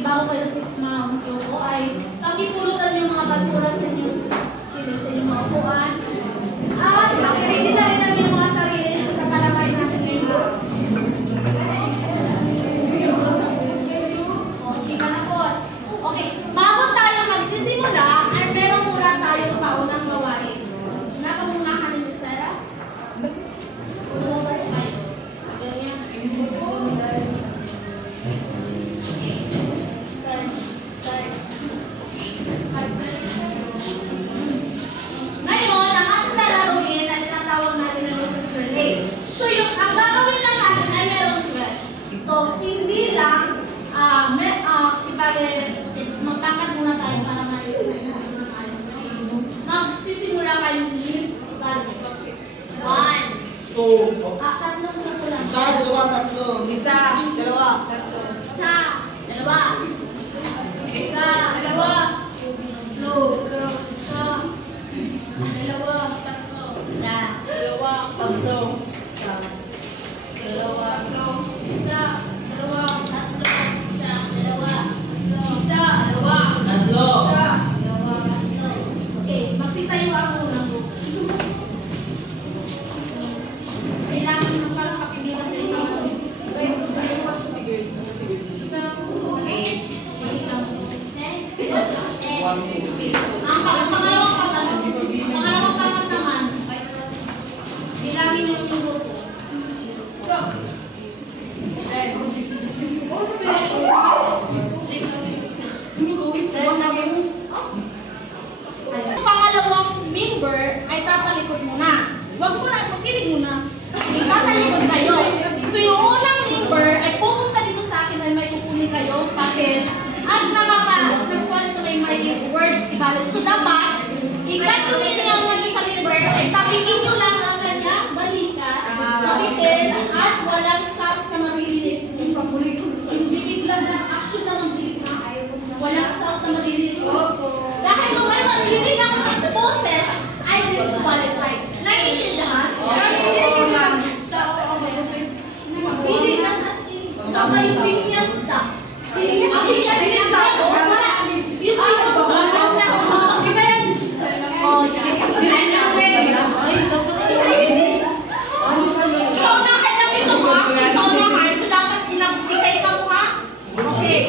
Bago kayo sa Mount Yoko ay pakipulutan yung mga basura sa inyong mga upuan. At pakirindi na rin natin yung mga sarili sa kalakay natin ngayon. O, chika na po. Okay, bago tayo magsisimula, ay meron muna tayong paunang gawain. Nakamunahan ni Sarah? Puno mo ba yung kayo? Ganyan. Ngayon, ang ating lalaruin ay tinatawag natin na message relay. So, ang gagawin lang natin ay merong quest. So, hindi lang, magkakat muna tayo para magsisimula kayo Miss Valdez. 1, 2, tatlong grupo lang. Isa, dalawa, tatlo. Isa, dalawa, tatlo. Isa, dalawa. Isa, dalawa, tatlo. Isa, dalawa, tatlo. Isa, Dalawa, Tatlo. isa. Dalawa, tatlo. Isa, dalawa, tatlo. Isa, dalawa, tatlo. Isa, dalawa, Tatlo. isa, dalawa, tatlo. okay, magsitayo ang unang grupo. Kailangan ng parang kapigilan ng relation. Ang pangalawang patat naman, bilangin yung grupo. Ang pangalawang member ay tatalikod muna. Huwag mo na, magkilig muna. May tatalikod kayo. So yung unang member ay pupunta dito sa akin ay may kukunin kayo, papel, at nagkuha nito may words ibalik. So dapat, ikatunin niyo ang isang member ay tapingin nyo lang ang kanyang balikat, kapitin, at walang sounds na maririnig. Yung bibig lang na action na mag-bibig na walang sounds na maririnig. Dahil kung may maririnig ako sa boses, ay disqualified. Naiintindihan? Hindi lang as in. So kayo sinyas na. Sinyas na ako. Ikaw na kaya dito ha? Ikaw na kaya. So dapat bigay ka mo ha? Okay.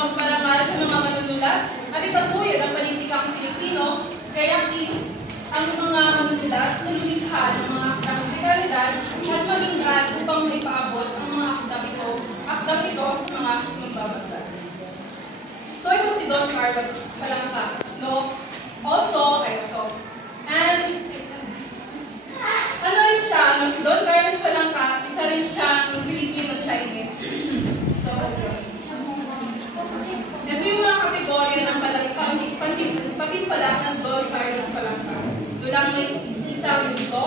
magparangal sa mga manunulat at itaguyod ang politikang Pilipino, kaya ang mga manunulat na lumikha ng mga akdang legalidad at maging grad upang maipaabot ang mga akdang ito sa mga magbabasa. So ito si Don Carlos Palangka, no? Also, and ano rin siya, no? Si Don Carlos Palangka, isa rin siyang Filipino-Chinese. So, ito yung mga kategorya ng patimpala ng Don Carlos Palangka. Dulang may isang yugto,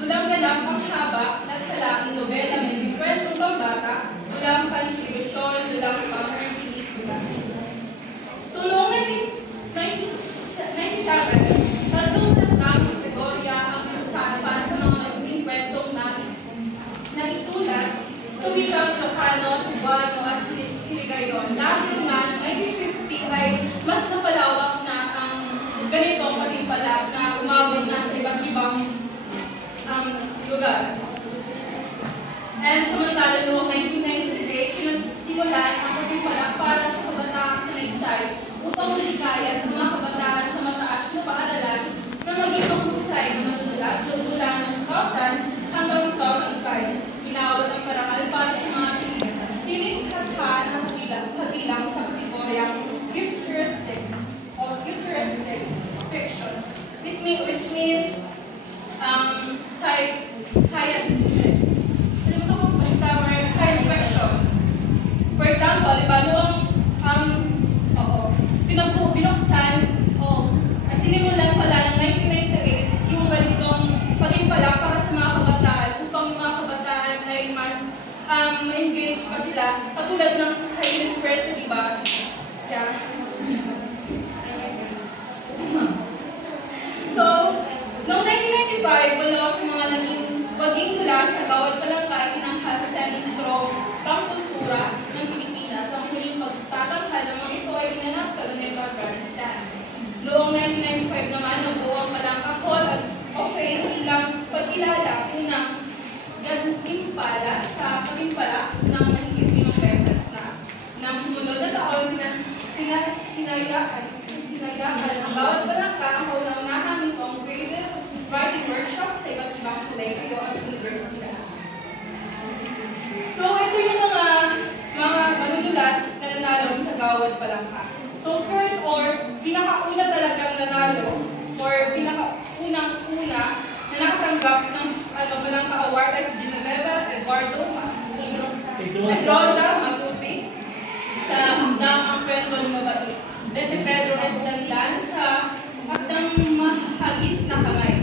dulang ganap ang haba, nagsalaing nobela, may kwentong pambata, dulang kontribusyon, dulang pang-artilit, dulang. So, noong 1997, tatlong kategorya ang inusahan para sa mga magiging kwentong naisulat sa wikang Ilocano, Cebuano at Hiligaynon. Dahil nga, noong 1950 ay mas napalawak na ang ganitong patimpala na umabot na sa iba't ibang lugar. And samantala noong 1998, sinasimulan ang patimpala para sa kabataan sa Naysay upang maligaya sa mga kabataan sa mataas na paaralan na maging mahusay na manunulat mula ng 2000 hanggang 2005. Ginawad ang parangal para sa mga tinilikha ng kabilang sa kategoryang futuristic fiction, which means science fiction. For example, diba noong binuksan sinimulan pala ng 1998 yung ganitong patimpala para sa mga kabataan upang yung mga kabataan ay mas ma-engage pa sila katulad ng kay Miss Presley, diba? Yeah. So, noong 1995, wala sa mga maging mula sa Gawad Palangka ay tinanghal sa Sentro Pangkultura ng Pilipinas. Ang huling pagtatanghal ng mga ito ay ginanap sa Luneta, Afghanistan. Noong 1995 naman, nabuo ang Palangka Hall of Fame bilang pagkilala unang gantimpala sa patimpala ng mahigit 5 beses na sumunod na taon sinayaan ang Bawat Palangka ang kauna-unahang nitong creative writing workshop sa iba't ibang kolehiyo at universidad. So, ito yung mga manunulat na nanalo sa Gawad Palangka. So, first or pinakauna talagang nanalo or pinakaunang-una na nakatanggap ng Palangka Award ay si Genoveva Eduardo Pedroza Matupi sa Akdang Ang Kwento ng Mabait. Then si Pedro Esdanlan sa Akdang Mahagis na Kamay.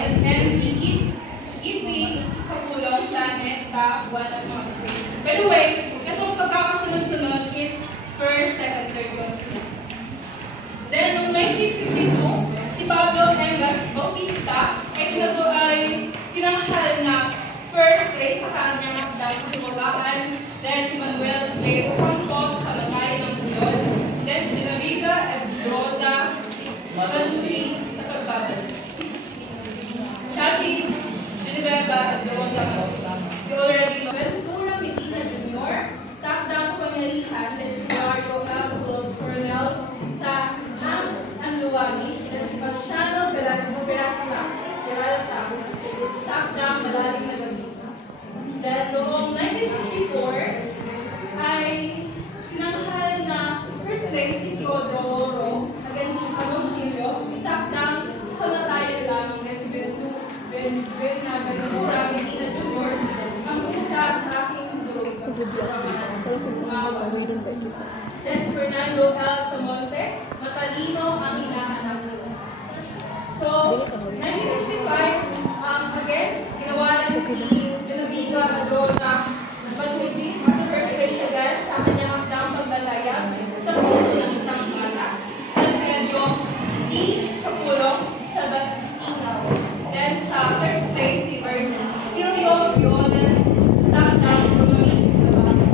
And then si Ipi Kapulong, Janet, Buwan at mga kapatid. By the way, itong pagkakasunod-sunod is first, second, third, fourth. Then, noong 1952, si Pablo Engas Bautista ay tinanghal na first place sa kanyang akdang Tumagaan. Then, si Manuel J. Ocampo sa Kalatay ng Buyol. Then, si Genoveva Edroda Matupi sa Pagbabalik. Siya si Genoveva Edroda Matupi. Si already Ventura Medina Jr. sa akdang Kapangyarihan. Then, si Mario L. Coronel sa Ang Luwagi. Then, si Paciano Peralta sa akdang Madaling na Gabi. Then, noong 1954, ay sinanghal na first place si Teodoro against Panoncillo sa akdang Kamatayan lamang na si Ventura Medina Jr. ang isa sa aking durog. Then, si Fernando L. Samonte, matalino ang hinahanap nila. So, 1955, again, ginawa na si Genoveva Edroda Matupi at the first place again sa kanyang akdang paglalayag sa puso ng isang bata sa medyo sa pulong sa Batisaw. Then, sa third place, si Virgilio Briones sa akdang Pumalik na Bata.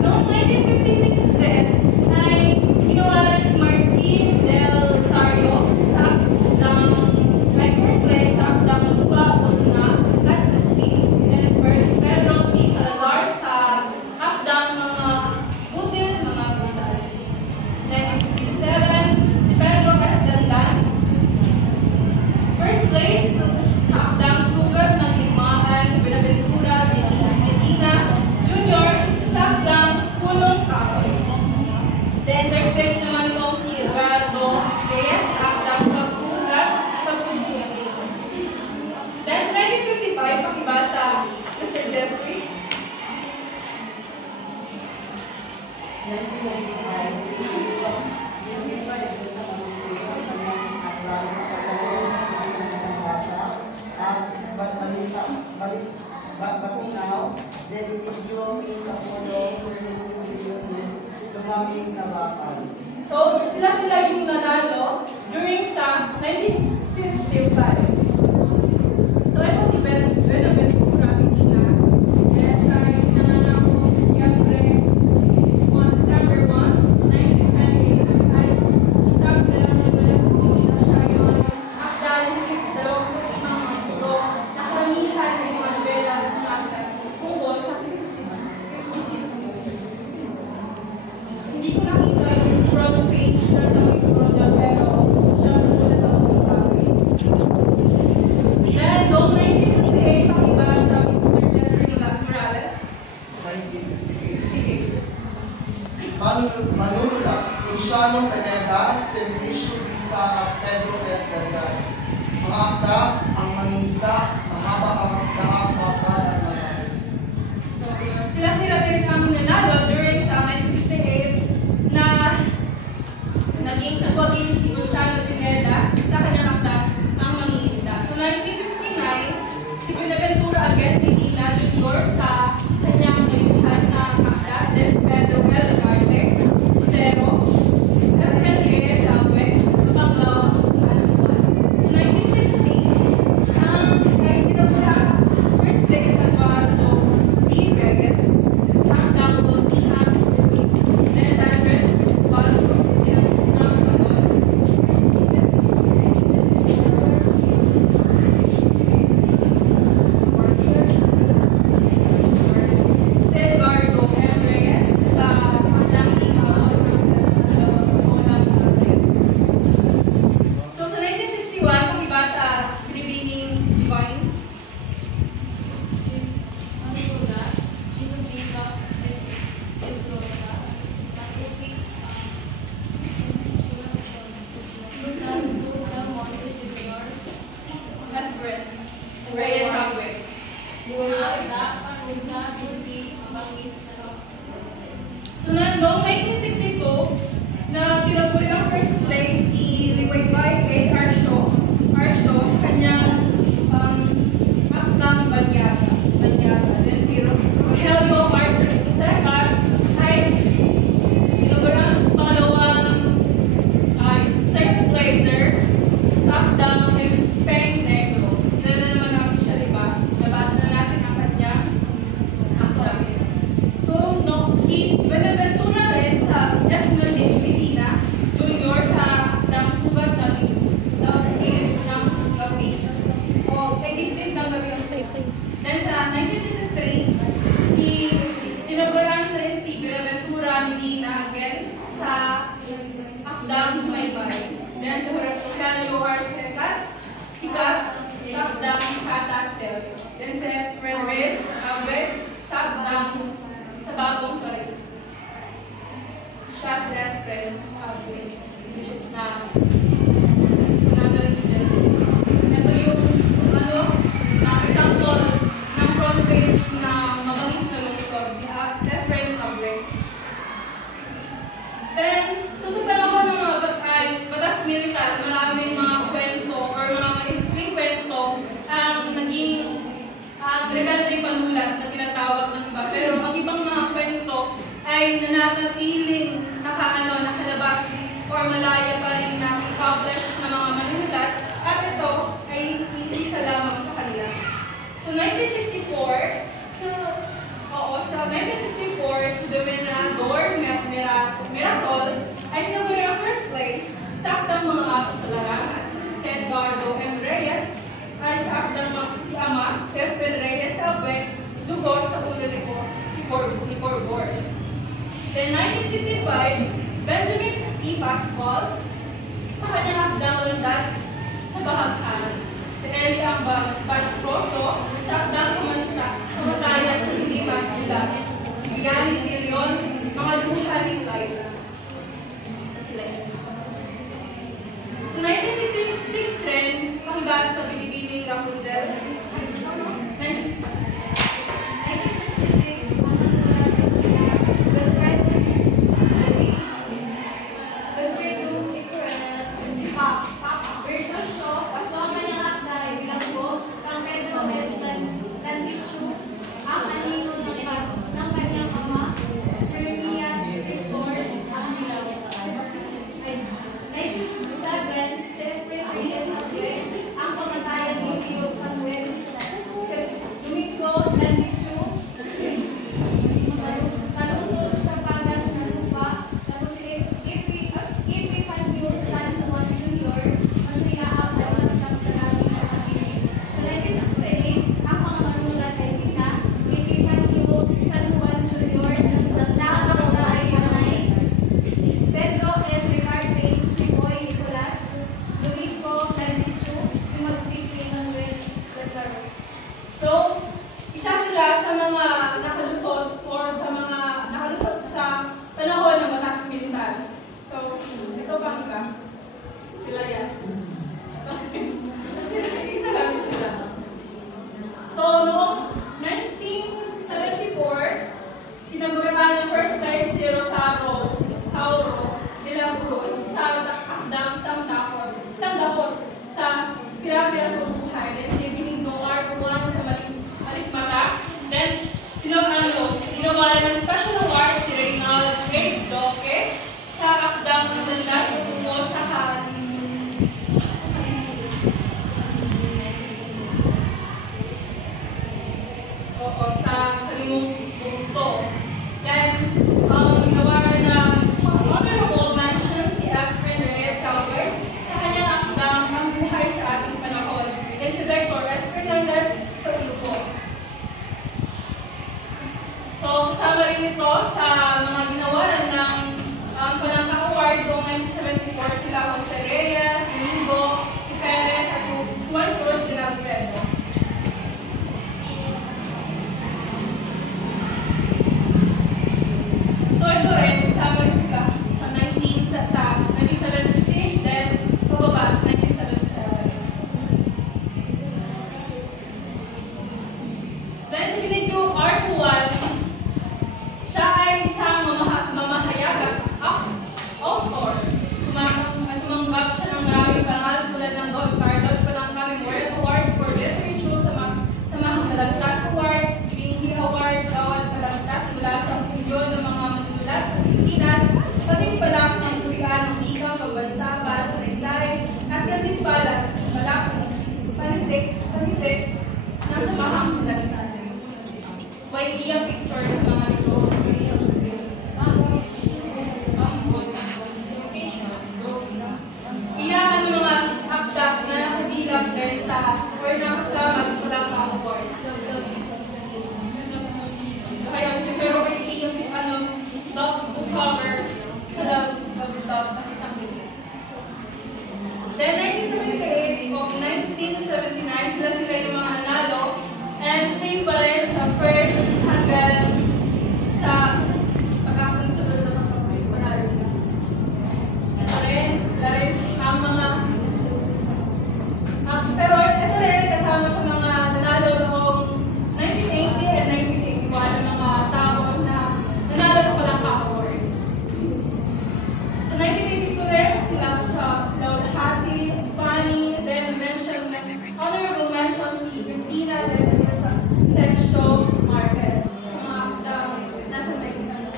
Noong 1956 din, ay ginawa na si Martin Del Rosario sa akdang first place sa akdang So, sila yung nanalo during sa 1955. So, ito si Benaventura Medina. Kaya siya yung nananako siyempre on December 1, 1998 ay staff nila ni Benaventura siya yung akdaling dalawang limang masuro na karamihan ay mga bela at tungkol sa Krisisismo. Hindi ko nakita yung front page na sa may Corona, pero siya sa sulat ako ng bagay. Then, noong 1968, pakibasa sa Mr. Jeffrey Morales. 1968. Manunula, Luciano Pineda, Simplicio Visa at Pedro S. Delgado. Mga akta, ang mangingisda, mahaba ang daang kapal at lakas. So, sila din ang nanalo during sa 1968 na naging kagwagin si Luciano Pineda sa kanyang akta, ang mangingisda. So, 1959, si Benaventura again, Medina Jr. sa kanyang naging na akta, then Pedro L. Garte, Stero, Henry Sabwe, Banglaw, Anambuan. So, 1960, ang Benaventura first place at Eduardo D. Reyes, ang Tanggol, then Andres Cristobal, Edgardo M. Reyes sa Pagdang Ikaw. So, sa 1961, pakiba sa Pilipining Divine. That's Brett. Reyes Sabwe. So, noong 1962, na tinaguri ang first place ni Liwayway A. Archo sa kanyang Akdang Banyaga. Then si Rogelio R. Sercar ay tinaguri ang pangalawang second placer sa Akdang Peng Negro. Ilan na naman namin siya, diba? Nabasa na natin ang kanyang akdang. So, no, si Benaventura rin sa Desmond Medina Jr. sa ng sugat ng gabi. O, edit din ng gabi ang safety. Then sa 1963, tinabaran rin si Benaventura Medina again sa Akdang Maybay. Then sa Rogelio R. Sercar, Sikat, sa Akdang Katasel. Then sa Fredres Abed, sa Akdang sa Bagong Paris. Siya si Fred Abed, which is na ito yung example ng front page na mabangis na lungsod, si Fred Abed. Then, sa panahon ng mga batas militar, maraming mga kwento or mga maikling kwento ang naging rebelde panulat na tinatawag ng iba. Pero ang ibang mga kwento ay nananatiling nakalabas or malaya pa rin na publish na mga manulat at ito ay hindi sa lamang sa kanila. So, 1964, sa 1964, si Dominador Mirasol ay tinaguri ang first place sa Akdang Mga Aso sa Larangan. Si Edgardo M. Reyes ay sa Akdang si Ama, si Fred Reyes Abed, Dugo sa ulo ni Corbor. Then 1965, Benjamin E. Pascual sa kanyang Akdang Landas sa Bahaghan. Si Eli Ambang Pasproso sa Akdang Kamatayan sa Diliman, Yan si Leon, mga luha ni Laila. So 1966 trend, pakibasa sa Pilipining Rapunzel. 1966, yung punto. Then, gawa na honorable mention si Efren Reyes Salver sa kanyang akdang Ang Buhay sa Ating Panahon. Then si Dr. S. Fernandez sa Ulupo. So, kasama rin ito sa mga ginawaran ng Palangka Award noong 1974 sila Jose Reyes, Domingo, si Perez, at si Juan Cruz de la Pedro. So, ito rin, kasama rin sila sa 1976, then pababa sa 1977. Then si Benigno Arcuan, siya ay isang mamahayag at author. Tumanggap siya ng maraming parangal tulad ng Don Carlos Palangka Memorial Award for Literature sa mga Malagtas Award, Binhi Award, Bawat Malagtas mula sa opinyon ng mga manunulat sa Pilipinas, pati palak ng surian ng ikang pagbansa para sa Naysay, at yan din pala sa palak ng panitik ng samahang Malagtas. May iya picture sa mga ito. Iya ang mga akda na nakabilang dahil sa or nakasama sa Palangka Award. Kaya pero may iya top book cover sa love ng isang video. Then 1978 o 1979 sila yung mga nanalo. And same pa rin sa first hanggang sa pagkasunod na panalo nila. Sila rin ang mga pero ito rin kasama sa mga nanalo noong 1980 at 1981 ng mga tao na nanalo sa Palangka Award. Sa 1982 rin sila Lahati, Fanny, then honorable mention si Cristina, Sergio Marquez, mga nasa Mexico.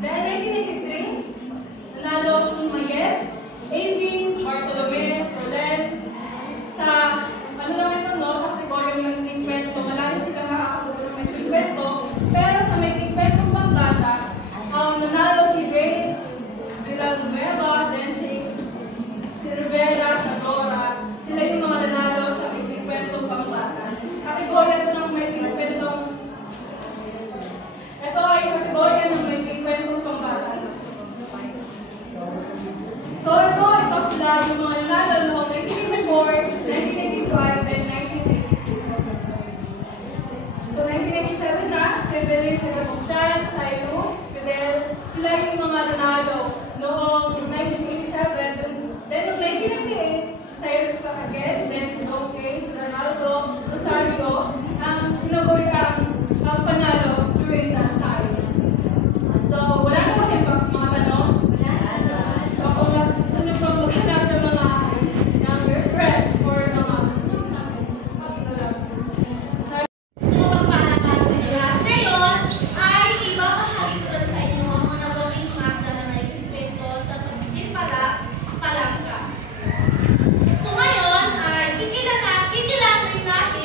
Then, 1983, nanalo si Mayet, Avin, Bartolome, Rolen, sa, lang ito, no, sa kategoryang Maikling Kwento. Malaki sila makakakuha ng Maikling Kwento, pero sa Maikling Kwentong Pambata, nanalo si Ray Villanueva, then si Rivera Sadora, sila yung mga nanalo sa Maikling Kwentong Pambata. Kategorya ito ng Maikling Kwentong. Ito ay kategorya ng Maikling Kwentong Pambata. So ito sila yung mga nanalo noong 1984, 1985, and 1986. So 1987 na, Severin, Sebastian, Cyrus, Fidel, sila yung mga nanalo noong 1987. Then noong 1998, Cyrus pa again, then si Doke, si Ronaldo, Rosario, ang inaguri ang panalo during that time. So, wala na ba kayo mga tanong? So, kung gusto nyo pa maghanap ng mga friends or mga So, magpapalasin nila. Ngayon, ay ibabahagi ko lang sa inyo ang mga nagawing magda na naging kwento sa pagtitimpala Palangka. So, ngayon, ay kikilalanin natin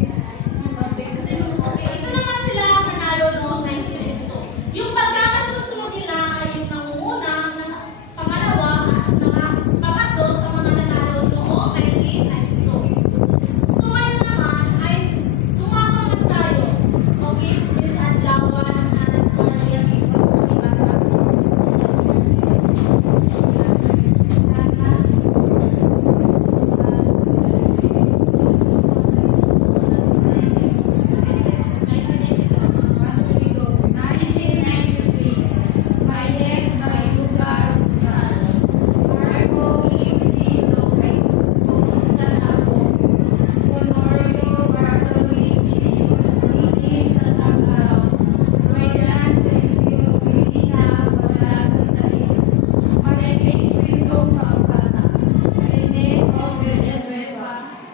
Okay, ito naman sila nanalo noong 1992. Yung pagkakasunod-sunod nila ay yung nangunguna, pangalawa, at pangatlo sa mga nanalo noong 1992. So ngayon naman ay tumama naman tayo. Okay, Miss Adlawan at Marcia Bipon Pumibasa.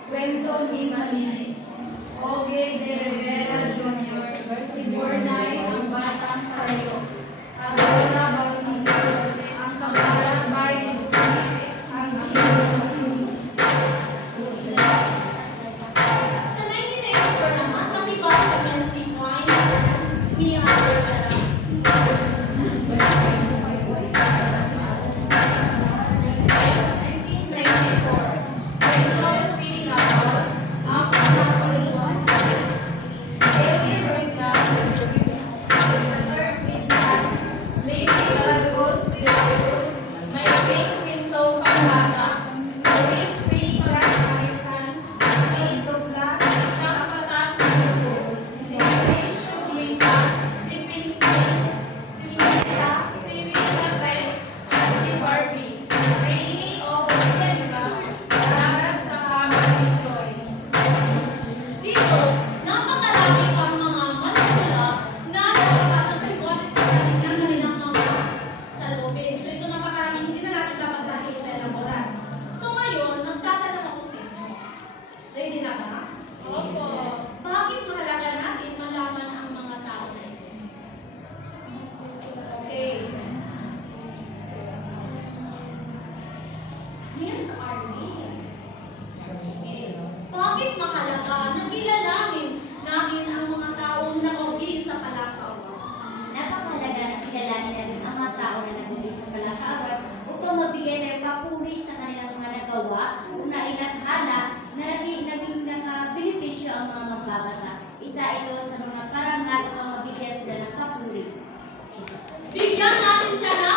Cuento ni Malinis, Oge de Rivera Jr., si Bornay ang batang karayo, Adola Barunis, ang panglalabay ni Felipe, ang Chino. Sa 1984 naman, nakibas sa Wesley Wine, Mia Rivera. Dito, napakarami pang mga manunula na nakakapagpaliwanag sa kanilang mga salubin. So ito napakarami, hindi na natin babasahin sa ilang oras. So ngayon, magtatanong ako sa inyo. Ready na ba? Opo. Bakit mahalaga natin malaman ang mga tao na ito? Okay. Miss Arlene. Okay. Bakit mahalaga na kilalanin natin ang mga taong nakauwi sa Palakawan? Napakahalaga na kilalanin natin ang mga tao na naguli sa Palakawan upang magbigay ng papuri sa kanilang mga nagawa na ilathala na naging nakabenepisyo ang mga magbabasa. Isa ito sa mga parangal upang mabigyan sila ng papuri. Bigyan natin siya ng